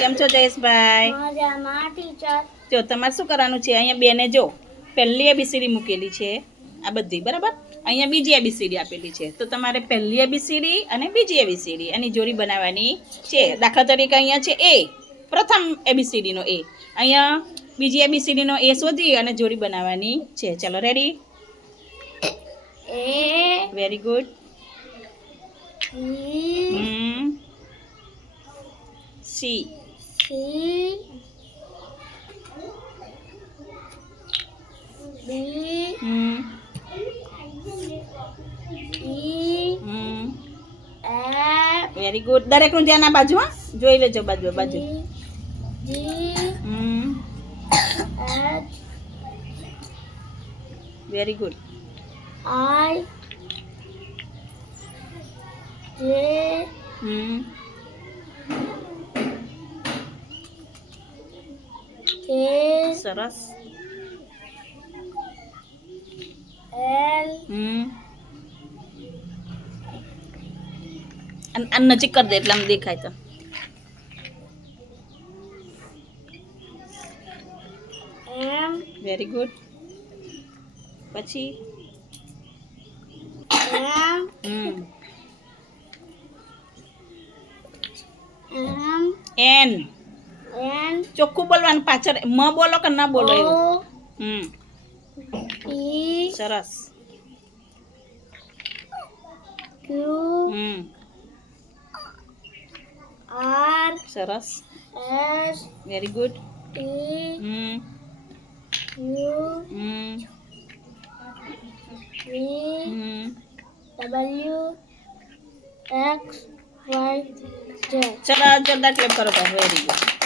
કેમ છો જયેશભાઈ? મજામાં ટીચર. જો તમારે શું કરવાનું છે? અહીંયા બેને જો પહેલી એબીસીડી મૂકેલી છે આ બધી, બરાબર? અહીંયા બીજી એબીસીડી આપેલી છે, તો તમારે પહેલી એબીસીડી અને બીજી એબીસીડી એની જોડી બનાવવાની છે. દાખલા તરીકે અહીંયા છે એ, પ્રથમ એબીસીડીનો એ, અહીંયા બીજી એબીસીડીનો એ શોધી અને જોડી બનાવવાની છે. ચાલો, ready? A very good. C C B E F very good. દરેકનું ધ્યાન આ બાજુ, હા, જોઈ લેજો બાજુ બાજુ. G H very good. I J K સરસ. એલ આ નજીક કરી દે એટલે આમ દેખાય તો. Am very good. પછી એમ એન. એન ચોખ્ખું બોલવાનું, પાછળ મ બોલો કે ન બોલો એવું. ઓ પી સરસ. ક્યુ આર સરસ. S very good. T U V W X Y Z. ચલો, જોરદાર ક્લેપ કરો. Very good.